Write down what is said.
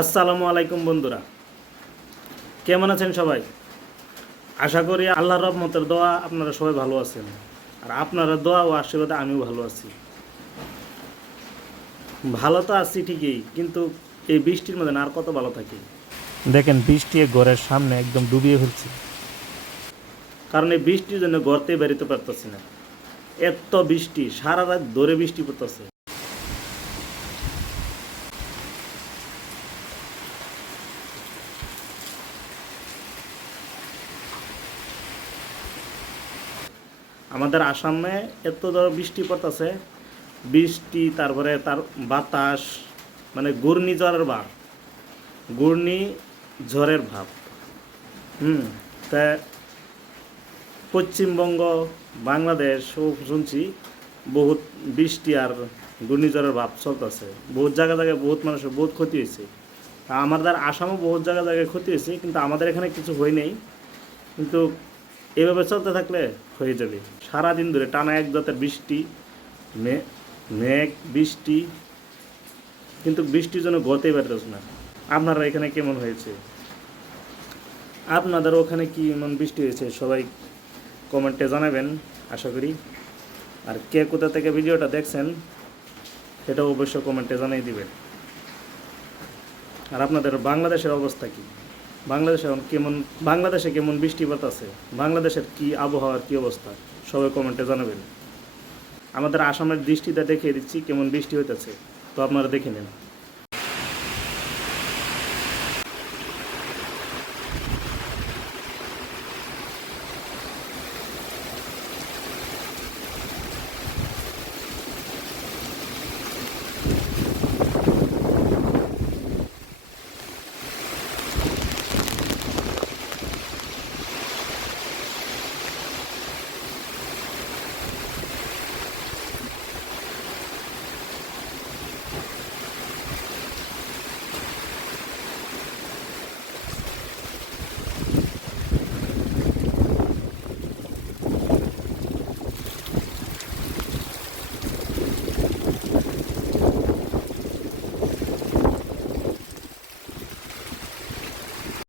আসসালামু আলাইকুম বন্ধুরা, কেমন আছেন সবাই? আশা করি আল্লাহর রহমতের দোয়া আপনারা সবাই ভালো আছেন। আর আপনারা দোয়া ও আশীর্বাদে আমিও ভালো আছি। ভালো তো আছি ঠিকই, কিন্তু এই বৃষ্টির মধ্যে না আর কত ভালো থাকি। দেখেন বৃষ্টি ঘরের সামনে একদম ডুবিয়ে ফেলছে, কারণ এই বৃষ্টির জন্য ঘরতেই বেরোতে পারতেছি না। এত বৃষ্টি, সারা রাত ধরে বৃষ্টি পড়তেছে। আমাদের আসামে এত ধর বৃষ্টি পড়তেছে, বৃষ্টি তারপরে তার বাতাস, মানে ঘূর্ণিঝড়ের ভাব, ঘূর্ণিঝড়ের ভাব। তা পশ্চিমবঙ্গ, বাংলাদেশ ও শুনছি বহুত বৃষ্টি আর ঘূর্ণিঝড়ের ভাব চলতেছে। বহুত জায়গায় জায়গায় বহুত মানুষের বহুত ক্ষতি হয়েছে। আমাদের আসামও বহুত জায়গায় জায়গায় ক্ষতি হয়েছে, কিন্তু আমাদের এখানে কিছু হয় নাই। কিন্তু এভাবে চলতে থাকলে হয়ে যাবে। সারাদিন ধরে টানা এক জাতের বৃষ্টি, মেঘ বৃষ্টি, কিন্তু বৃষ্টির জন্য গতেই পারতেছে না। আপনারা এখানে কেমন হয়েছে? আপনাদের ওখানে কি এমন বৃষ্টি হয়েছে? সবাই কমেন্টে জানাবেন আশা করি। আর কে কোথা থেকে ভিডিওটা দেখছেন সেটাও অবশ্যই কমেন্টে জানিয়ে দিবেন। আর আপনাদের বাংলাদেশের অবস্থা কি? বাংলাদেশে কেমন বৃষ্টিপাত আছে? বাংলাদেশের কি আবহাওয়ার কি অবস্থা? সবাই কমেন্টে জানাবেন। আমাদের আসামের দৃষ্টিটা দেখিয়ে দিচ্ছি কেমন বৃষ্টি হইতেছে, তো আপনারা দেখে নেন।